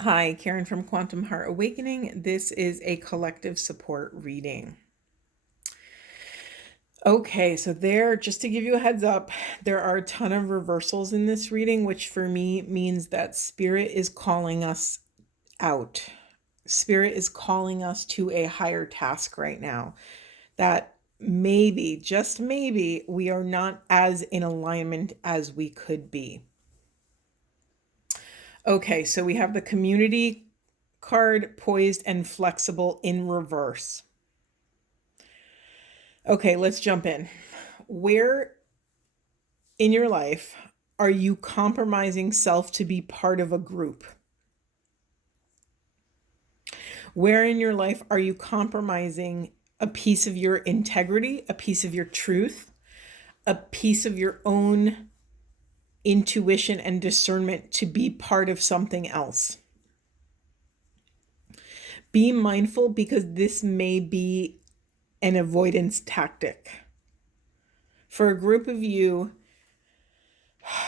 Hi, Karen from Quantum Heart Awakening. This is a collective support reading. Okay, so just to give you a heads up, there are a ton of reversals in this reading, which for me means that Spirit is calling us out. Spirit is calling us to a higher task right now. That maybe, just maybe, we are not as in alignment as we could be. Okay, so we have the community card, poised and flexible in reverse. Okay, let's jump in. Where in your life are you compromising self to be part of a group? Where in your life are you compromising a piece of your integrity, a piece of your truth, a piece of your own intuition and discernment to be part of something else? Be mindful because this may be an avoidance tactic. For a group of you,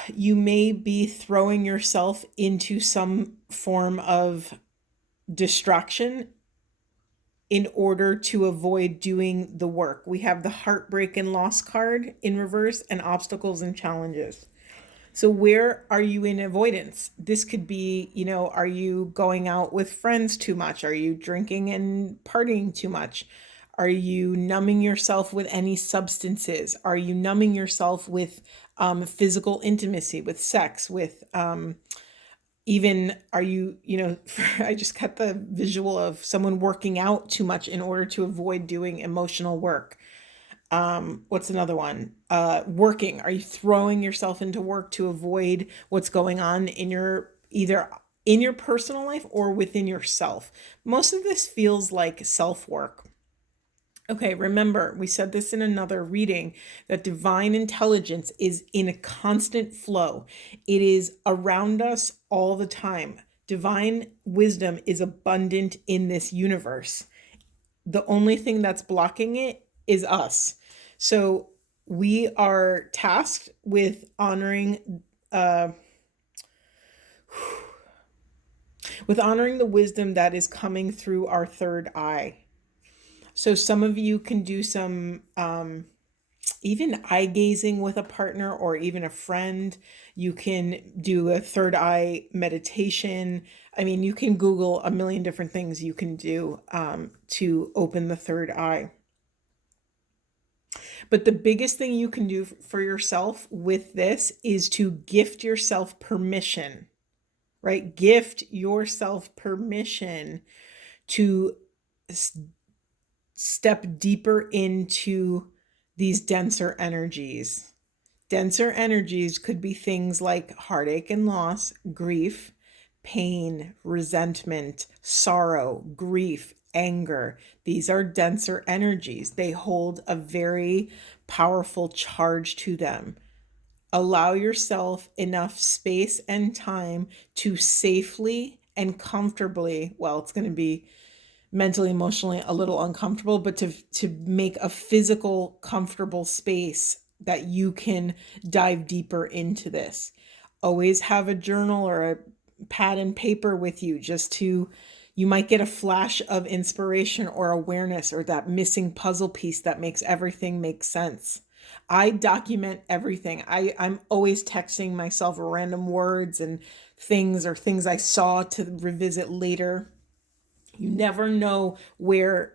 you may be throwing yourself into some form of distraction in order to avoid doing the work. We have the heartbreak and loss card in reverse and obstacles and challenges. So where are you in avoidance? This could be, are you going out with friends too much? Are you drinking and partying too much? Are you numbing yourself with any substances? Are you numbing yourself with physical intimacy, with sex, with even are you, I just got the visual of someone working out too much in order to avoid doing emotional work. What's another one? Working. Are you throwing yourself into work to avoid what's going on in your either in your personal life or within yourself? Most of this feels like self-work. Okay, remember, we said this in another reading that divine intelligence is in a constant flow. It is around us all the time. Divine wisdom is abundant in this universe. The only thing that's blocking it is us. So we are tasked uh, with honoring the wisdom that is coming through our third eye. So some of you can do some even eye gazing with a partner or even a friend. You can do a third eye meditation. I mean, you can Google a million different things you can do to open the third eye. But the biggest thing you can do for yourself with this is to gift yourself permission, right? Gift yourself permission to step deeper into these denser energies. Denser energies could be things like heartache and loss, grief, pain, resentment, sorrow, grief, anger. These are denser energies. They hold a very powerful charge to them. Allow yourself enough space and time to safely and comfortably, well, it's going to be mentally, emotionally a little uncomfortable, but to make a physical, comfortable space that you can dive deeper into this. Always have a journal or a pad and paper with you you might get a flash of inspiration or awareness or that missing puzzle piece that makes everything make sense. I document everything. I'm always texting myself random words and things or things I saw to revisit later. You never know where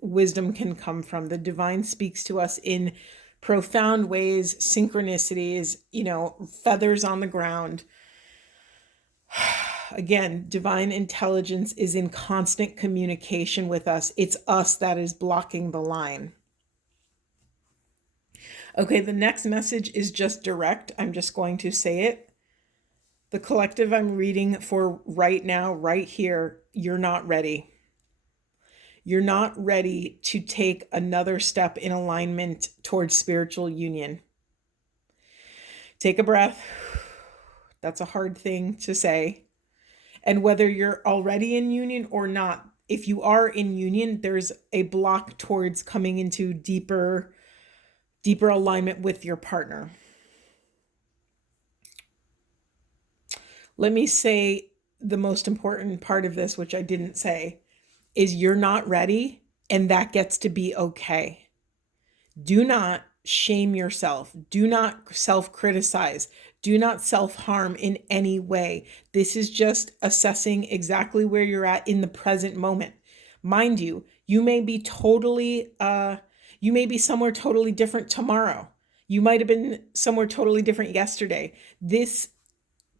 wisdom can come from. The divine speaks to us in profound ways, synchronicities, feathers on the ground. Again, divine intelligence is in constant communication with us. It's us that is blocking the line. Okay, the next message is just direct. I'm just going to say it. The collective I'm reading for right now, right here, you're not ready. You're not ready to take another step in alignment towards spiritual union. Take a breath. That's a hard thing to say. And whether you're already in union or not, if you are in union, there's a block towards coming into deeper alignment with your partner. Let me say the most important part of this, which I didn't say, is you're not ready, and that gets to be okay. Do not shame yourself. Do not self-criticize. Do not self-harm in any way. This is just assessing exactly where you're at in the present moment. Mind you, you may be somewhere totally different tomorrow. You might have been somewhere totally different yesterday. This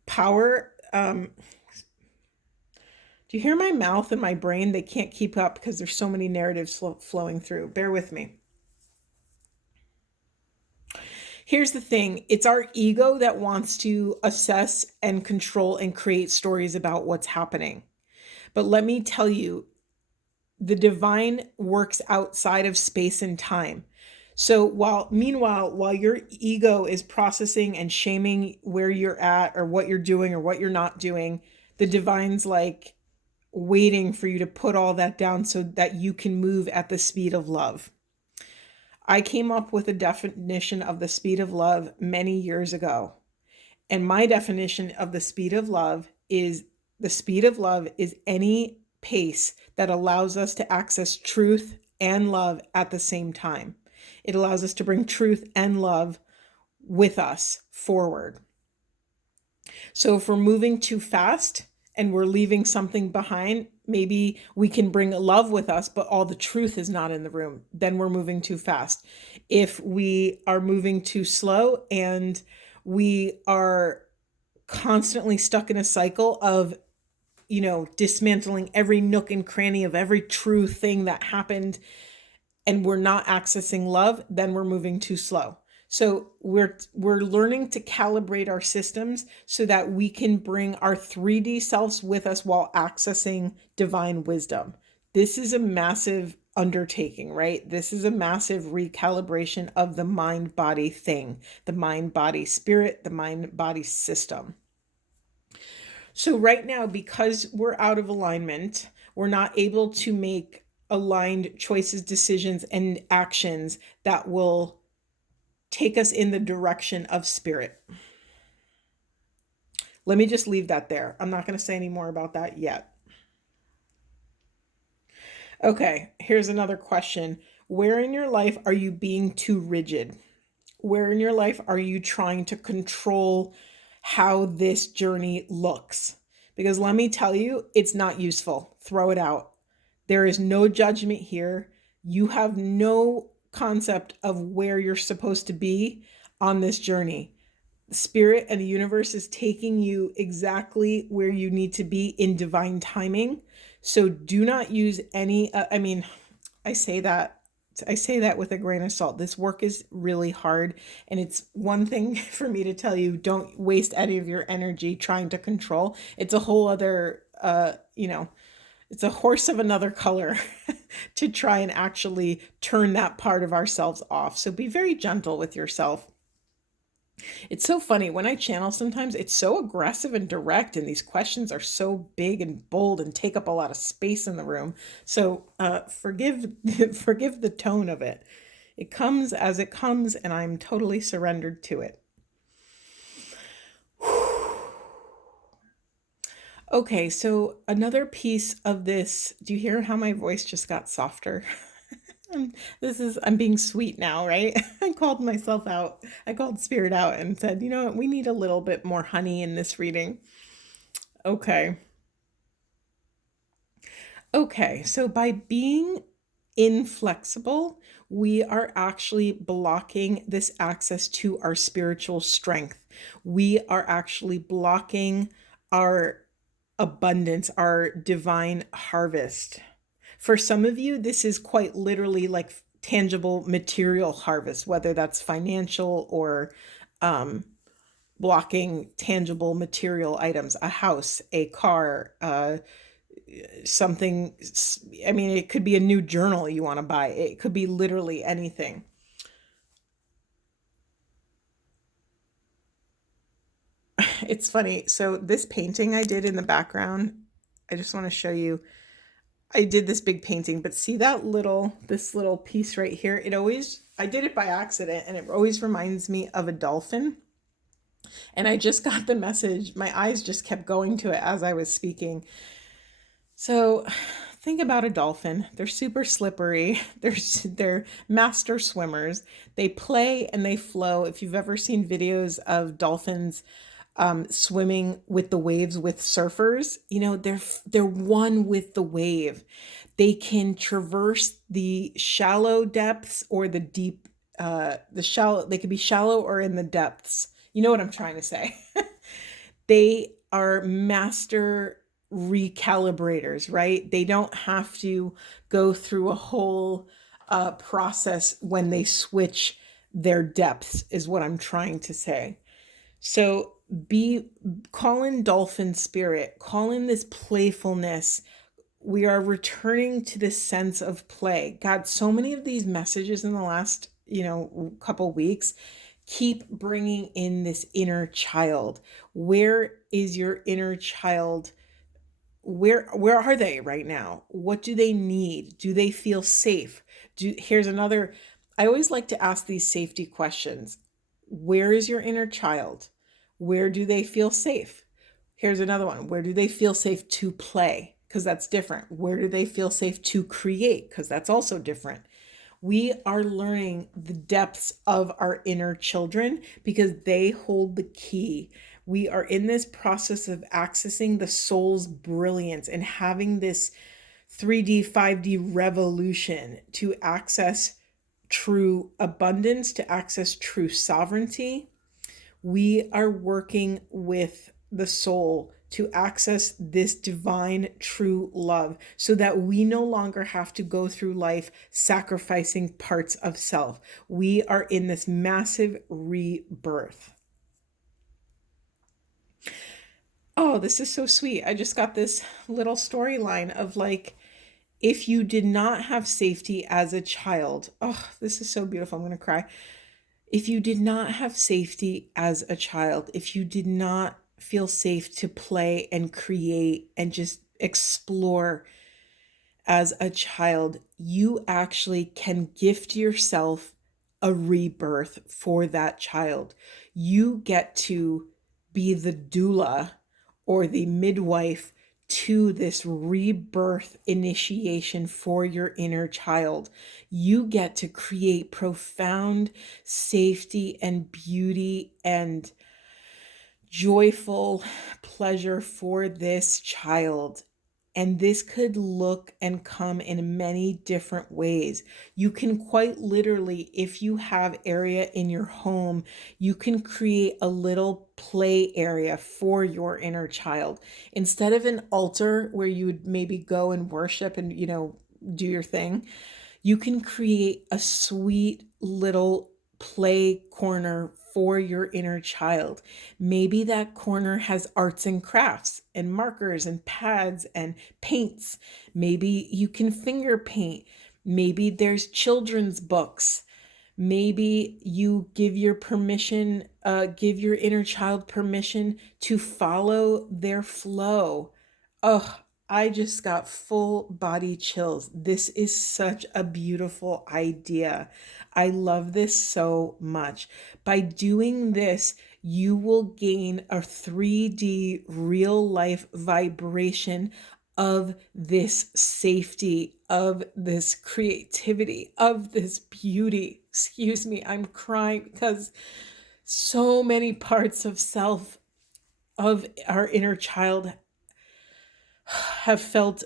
power, do you hear my mouth and my brain? They can't keep up because there's so many narratives flowing through. Bear with me. Here's the thing. It's our ego that wants to assess and control and create stories about what's happening. But let me tell you, the divine works outside of space and time. So meanwhile, while your ego is processing and shaming where you're at or what you're doing or what you're not doing, the divine's like waiting for you to put all that down so that you can move at the speed of love. I came up with a definition of the speed of love many years ago. And my definition of the speed of love is any pace that allows us to access truth and love at the same time. It allows us to bring truth and love with us forward. So if we're moving too fast and we're leaving something behind, maybe we can bring love with us, but all the truth is not in the room. Then we're moving too fast. If we are moving too slow and we are constantly stuck in a cycle of, dismantling every nook and cranny of every true thing that happened, and we're not accessing love, then we're moving too slow. So we're learning to calibrate our systems so that we can bring our 3D selves with us while accessing divine wisdom. This is a massive undertaking, right? This is a massive recalibration of the mind-body thing, the mind-body spirit, the mind-body system. So right now, because we're out of alignment, we're not able to make aligned choices, decisions, and actions that will take us in the direction of spirit. Let me just leave that there. I'm not going to say any more about that yet. Okay, here's another question. Where in your life are you being too rigid? Where in your life are you trying to control how this journey looks? Because let me tell you, it's not useful. Throw it out. There is no judgment here. You have no concept of where you're supposed to be on this journey. Spirit and the universe is taking you exactly where you need to be in divine timing. So do not use any, I say that with a grain of salt. This work is really hard. And it's one thing for me to tell you, don't waste any of your energy trying to control. It's a whole other, it's a horse of another color to try and actually turn that part of ourselves off. So be very gentle with yourself. It's so funny when I channel, sometimes it's so aggressive and direct, and these questions are so big and bold and take up a lot of space in the room. So forgive the tone of it. It comes as it comes, and I'm totally surrendered to it. Okay, so another piece of this, do you hear how my voice just got softer? I'm being sweet now, right? I called myself out. I called spirit out and said, you know what, we need a little bit more honey in this reading. Okay. Okay, so by being inflexible, we are actually blocking this access to our spiritual strength. We are actually blocking our abundance, our divine harvest. For some of you, this is quite literally like tangible material harvest, whether that's financial or blocking tangible material items, a house, a car, something. I mean, it could be a new journal you want to buy. It could be literally anything. It's funny. So this painting I did in the background, I just want to show you. I did this big painting, but see this little piece right here? I did it by accident, and it always reminds me of a dolphin. And I just got the message. My eyes just kept going to it as I was speaking. So think about a dolphin. They're super slippery. They're master swimmers. They play and they flow. If you've ever seen videos of dolphins swimming with the waves with surfers, they're one with the wave. They can traverse the shallow depths or the deep. The shallow. They could be shallow or in the depths. You know what I'm trying to say. They are master recalibrators, right? They don't have to go through a whole process when they switch their depths, is what I'm trying to say. So be call in dolphin spirit, call in this playfulness. We are returning to this sense of play. God, so many of these messages in the last, couple weeks keep bringing in this inner child. Where is your inner child? Where are they right now? What do they need? Do they feel safe? Here's another. I always like to ask these safety questions. Where is your inner child? Where do they feel safe? Here's another one. Where do they feel safe to play? Because that's different. Where do they feel safe to create? Because that's also different. We are learning the depths of our inner children because they hold the key. We are in this process of accessing the soul's brilliance and having this 3D, 5D revolution to access true abundance, to access true sovereignty. We are working with the soul to access this divine true love so that we no longer have to go through life sacrificing parts of self. We are in this massive rebirth. Oh, this is so sweet. I just got this little storyline of like, if you did not have safety as a child, oh, this is so beautiful. I'm going to cry. If you did not have safety as a child, if you did not feel safe to play and create and just explore as a child, you actually can gift yourself a rebirth for that child. You get to be the doula or the midwife to this rebirth initiation for your inner child. You get to create profound safety and beauty and joyful pleasure for this child. And this could look and come in many different ways. You can quite literally, if you have area in your home, you can create a little play area for your inner child. Instead of an altar where you would maybe go and worship and, do your thing, you can create a sweet little play corner for your inner child. Maybe that corner has arts and crafts and markers and pads and paints. Maybe you can finger paint. Maybe there's children's books. Maybe you give give your inner child permission to follow their flow. Oh, I just got full body chills. This is such a beautiful idea. I love this so much. By doing this, you will gain a 3D real life vibration of this safety, of this creativity, of this beauty. Excuse me, I'm crying because so many parts of self, of our inner child, have felt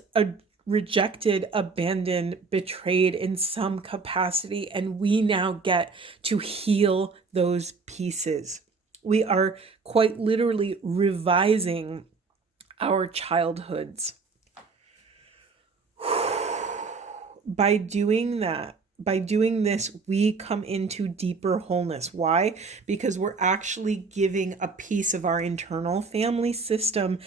rejected, abandoned, betrayed in some capacity, and we now get to heal those pieces. We are quite literally revising our childhoods. By doing that, by doing this, we come into deeper wholeness. Why? Because we're actually giving a piece of our internal family system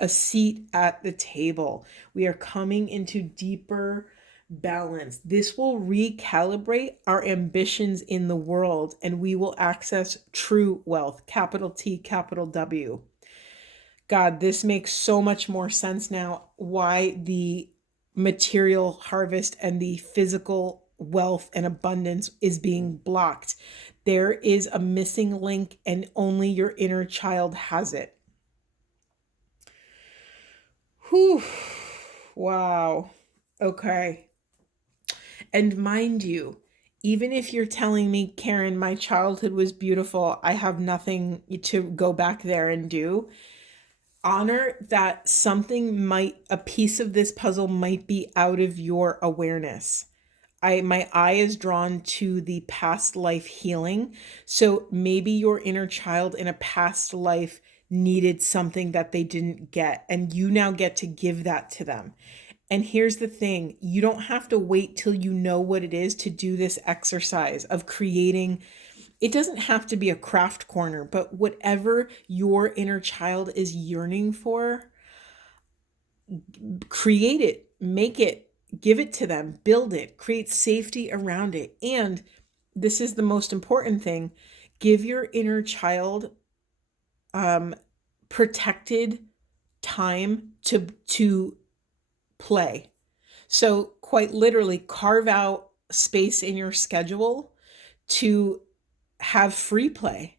a seat at the table. We are coming into deeper balance. This will recalibrate our ambitions in the world, and we will access true wealth, capital T, capital W. God, this makes so much more sense now why the material harvest and the physical wealth and abundance is being blocked. There is a missing link and only your inner child has it. Whew. Wow. Okay. And mind you, even if you're telling me, Karen, my childhood was beautiful, I have nothing to go back there and do, honor that a piece of this puzzle might be out of your awareness. My eye is drawn to the past life healing. So maybe your inner child in a past life needed something that they didn't get, and you now get to give that to them. And here's the thing, you don't have to wait till you know what it is to do this exercise of creating. It doesn't have to be a craft corner, but whatever your inner child is yearning for, create it, make it, give it to them, build it, create safety around it. And this is the most important thing, give your inner child protected time to play. So quite literally carve out space in your schedule to have free play.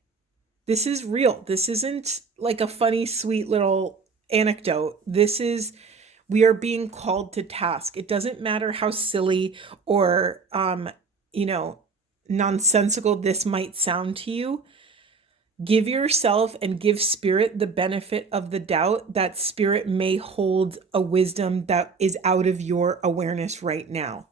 This is real. This isn't like a funny, sweet little anecdote. We are being called to task. It doesn't matter how silly or, nonsensical this might sound to you. Give yourself and give spirit the benefit of the doubt that spirit may hold a wisdom that is out of your awareness right now.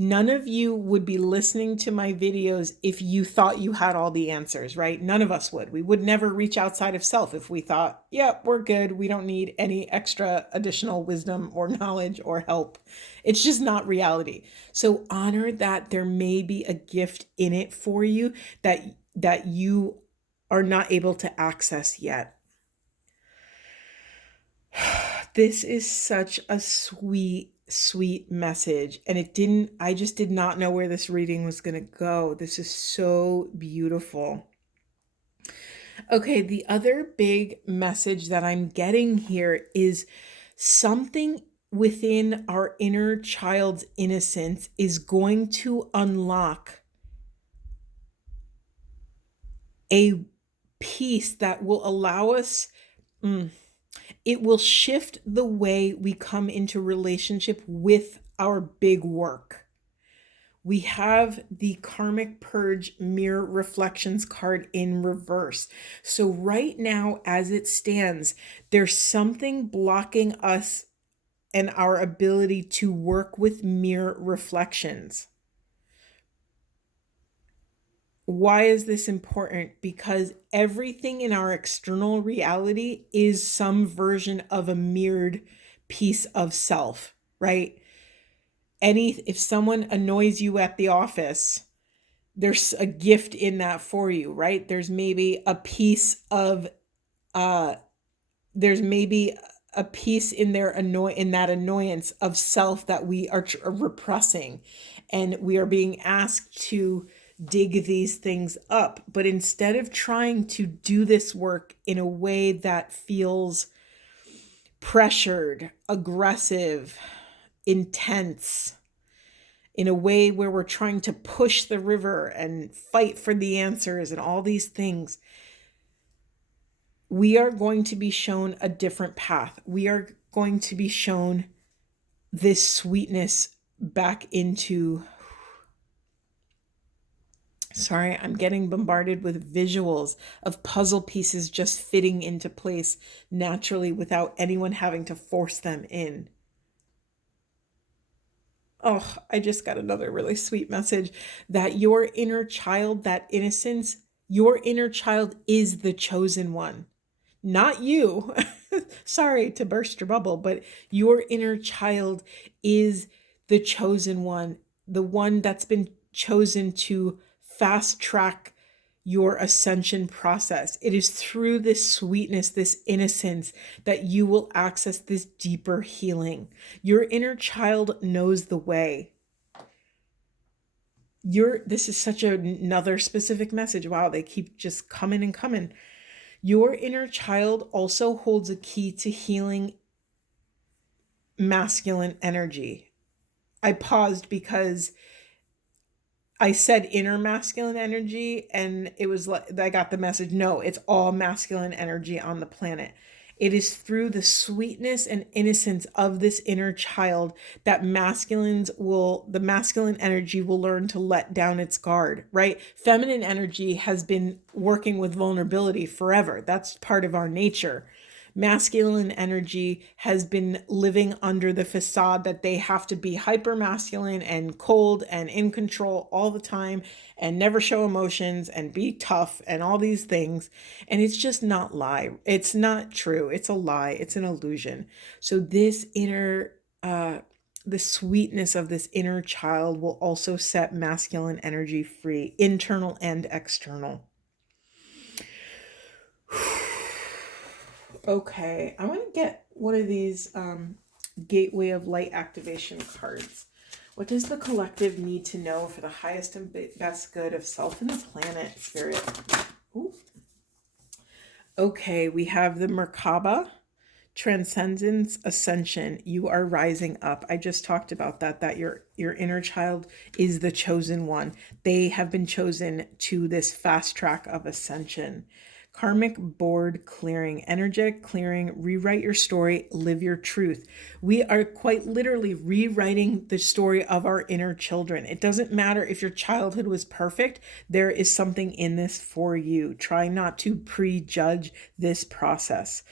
None of you would be listening to my videos if you thought you had all the answers, right? None of us would. We would never reach outside of self if we thought, yeah, we're good. We don't need any extra additional wisdom or knowledge or help. It's just not reality. So honor that there may be a gift in it for you that you are not able to access yet. This is such a sweet message. And I just did not know where this reading was going to go. This is so beautiful. Okay, the other big message that I'm getting here is something within our inner child's innocence is going to unlock a piece that will allow us, it will shift the way we come into relationship with our big work. We have the Karmic Purge Mirror Reflections card in reverse. So right now, as it stands, there's something blocking us and our ability to work with mirror reflections. Why is this important? Because everything in our external reality is some version of a mirrored piece of self, right? If someone annoys you at the office, there's a gift in that for you, right? There's maybe a piece of there's maybe a piece in that annoyance of self that we are repressing, and we are being asked to dig these things up. But instead of trying to do this work in a way that feels pressured, aggressive, intense, in a way where we're trying to push the river and fight for the answers and all these things, we are going to be shown a different path. We are going to be shown this sweetness back into... Sorry, I'm getting bombarded with visuals of puzzle pieces just fitting into place naturally without anyone having to force them in. Oh, I just got another really sweet message that your inner child, that innocence, your inner child is the chosen one. Not you. Sorry to burst your bubble, but your inner child is the chosen one, the one that's been chosen to fast track your ascension process. It is through this sweetness, this innocence, that you will access this deeper healing. Your inner child knows the way. This is such another specific message. Wow, they keep just coming and coming. Your inner child also holds a key to healing masculine energy. I paused because I said inner masculine energy, and it was like I got the message. No, it's all masculine energy on the planet. It is through the sweetness and innocence of this inner child that the masculine energy will learn to let down its guard, right? Feminine energy has been working with vulnerability forever. That's part of our nature. Masculine energy has been living under the facade that they have to be hyper masculine and cold and in control all the time and never show emotions and be tough and all these things. And it's just not lie. It's not true. It's a lie. It's an illusion. So this the sweetness of this inner child will also set masculine energy free, internal and external. Okay, I want to get one of these Gateway of Light activation cards. What does the collective need to know for the highest and best good of self and the planet, Spirit? Ooh. Okay, we have the Merkaba, Transcendence, Ascension. You are rising up. I just talked about that your inner child is the chosen one. They have been chosen to this fast track of ascension. Karmic board clearing, energetic clearing, rewrite your story, live your truth. We are quite literally rewriting the story of our inner children. It doesn't matter if your childhood was perfect, there is something in this for you. Try not to prejudge this process.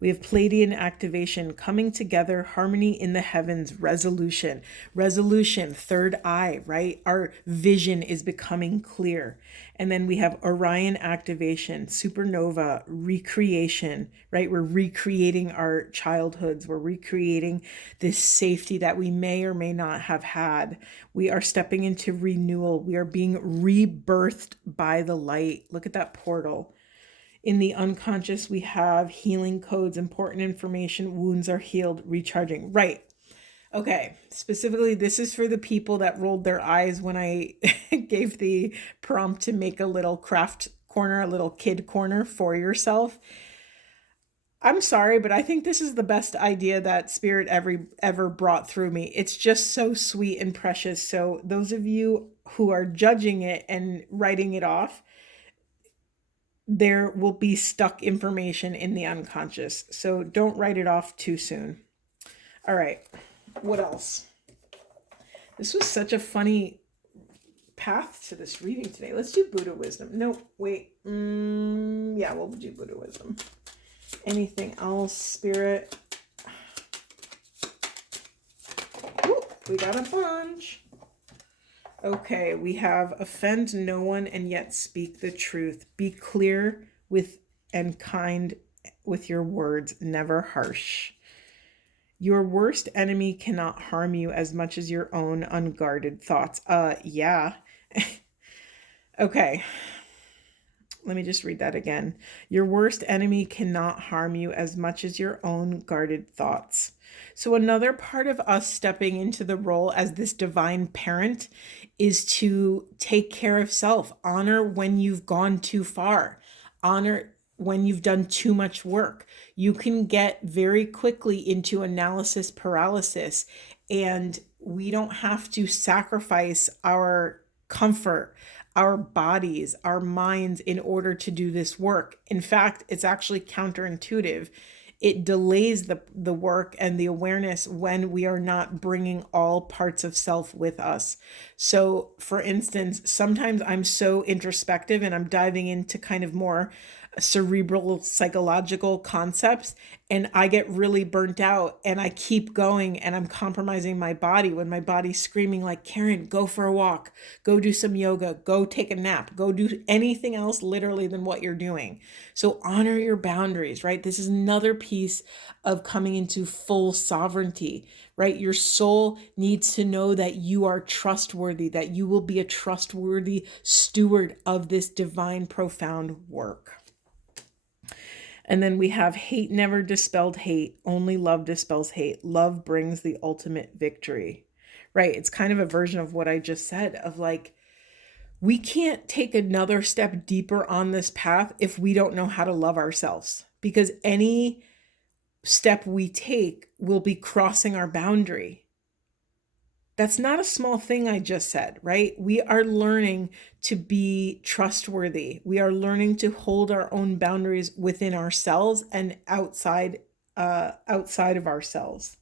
We have Pleiadian activation, coming together, harmony in the heavens, resolution. Resolution, third eye, right? Our vision is becoming clear. And then we have Orion activation, supernova, recreation, right? We're recreating our childhoods. We're recreating this safety that we may or may not have had. We are stepping into renewal. We are being rebirthed by the light. Look at that portal. In the unconscious, we have healing codes, important information, wounds are healed, recharging. Right. Okay. Specifically, this is for the people that rolled their eyes when I gave the prompt to make a little craft corner, a little kid corner for yourself. I'm sorry, but I think this is the best idea that Spirit ever brought through me. It's just so sweet and precious. So those of you who are judging it and writing it off, there will be stuck information in the unconscious. So don't write it off too soon. All right. What else? This was such a funny path to this reading today. Let's do Buddha wisdom. No, wait. Yeah, we'll do Buddha wisdom. Anything else, Spirit? Ooh, we got a bunch. Okay, we have offend no one and yet speak the truth. Be clear with and kind with your words, never harsh. Your worst enemy cannot harm you as much as your own unguarded thoughts. Yeah. Okay. Let me just read that again. Your worst enemy cannot harm you as much as your own guarded thoughts. So another part of us stepping into the role as this divine parent is to take care of self. Honor when you've gone too far. Honor when you've done too much work. You can get very quickly into analysis paralysis, and we don't have to sacrifice our comfort, our bodies, our minds in order to do this work. In fact, it's actually counterintuitive. It delays the work and the awareness when we are not bringing all parts of self with us. So, for instance, sometimes I'm so introspective and I'm diving into kind of more cerebral psychological concepts, and I get really burnt out and I keep going and I'm compromising my body when my body's screaming like, Karen, go for a walk, go do some yoga, go take a nap, go do anything else literally than what you're doing. So honor your boundaries, right? This is another piece of coming into full sovereignty, right? Your soul needs to know that you are trustworthy, that you will be a trustworthy steward of this divine, profound work. And then we have hate never dispelled hate. Only love dispels hate. Love brings the ultimate victory, right? It's kind of a version of what I just said of like, we can't take another step deeper on this path if we don't know how to love ourselves, because any step we take will be crossing our boundary. That's not a small thing I just said, right? We are learning to be trustworthy. We are learning to hold our own boundaries within ourselves and outside of ourselves.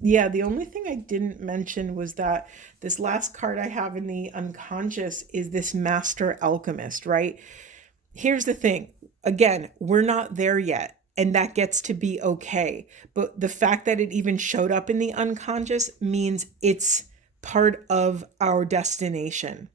Yeah, the only thing I didn't mention was that this last card I have in the unconscious is this master alchemist, right? Here's the thing. Again, we're not there yet, and that gets to be okay. But the fact that it even showed up in the unconscious means it's part of our destination.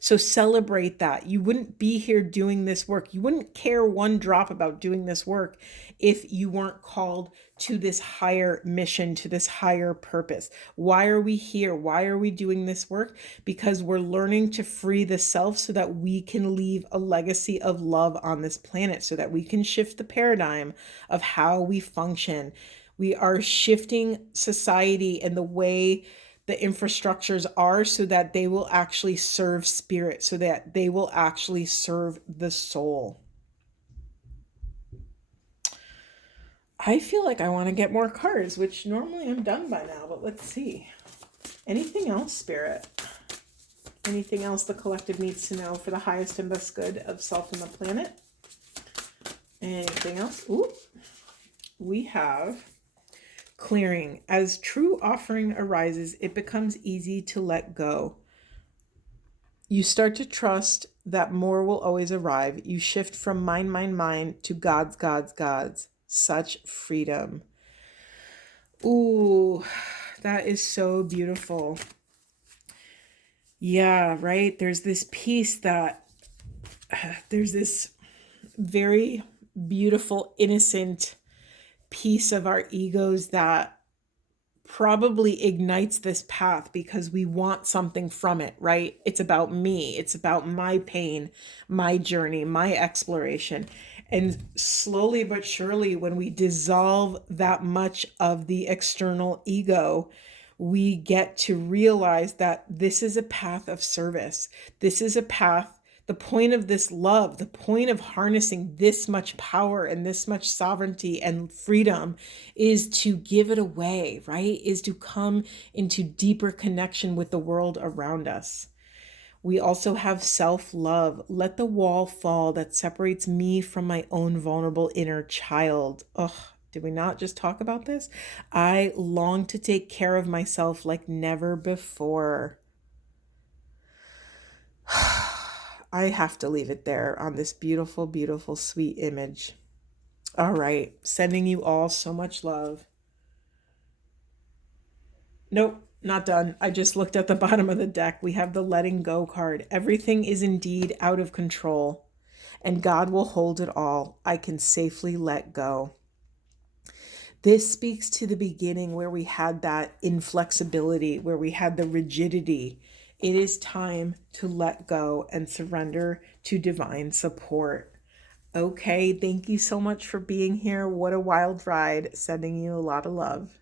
So celebrate that. You wouldn't be here doing this work. You wouldn't care one drop about doing this work if you weren't called to this higher mission, to this higher purpose. Why are we here? Why are we doing this work? Because we're learning to free the self so that we can leave a legacy of love on this planet, so that we can shift the paradigm of how we function. We are shifting society and the way the infrastructures are so that they will actually serve spirit, so that they will actually serve the soul. I feel like I want to get more cards, which normally I'm done by now, but let's see. Anything else, Spirit? Anything else the collective needs to know for the highest and best good of self and the planet? Anything else? Ooh, we have clearing. As true offering arises, it becomes easy to let go. You start to trust that more will always arrive. You shift from mine to God's, God's, God's. Such freedom. Ooh, that is so beautiful. Yeah, right? There's this piece that, there's this very beautiful, innocent piece of our egos that probably ignites this path because we want something from it, right? It's about me. It's about my pain, my journey, my exploration. And slowly but surely, when we dissolve that much of the external ego, we get to realize that this is a path of service. This is a path. The point of this love, the point of harnessing this much power and this much sovereignty and freedom is to give it away, right? Is to come into deeper connection with the world around us. We also have self-love. Let the wall fall that separates me from my own vulnerable inner child. Ugh, did we not just talk about this? I long to take care of myself like never before. I have to leave it there on this beautiful, beautiful, sweet image. All right. Sending you all so much love. Nope, not done. I just looked at the bottom of the deck. We have the letting go card. Everything is indeed out of control, and God will hold it all. I can safely let go. This speaks to the beginning where we had that inflexibility, where we had the rigidity. It is time to let go and surrender to divine support. Okay, thank you so much for being here. What a wild ride. Sending you a lot of love.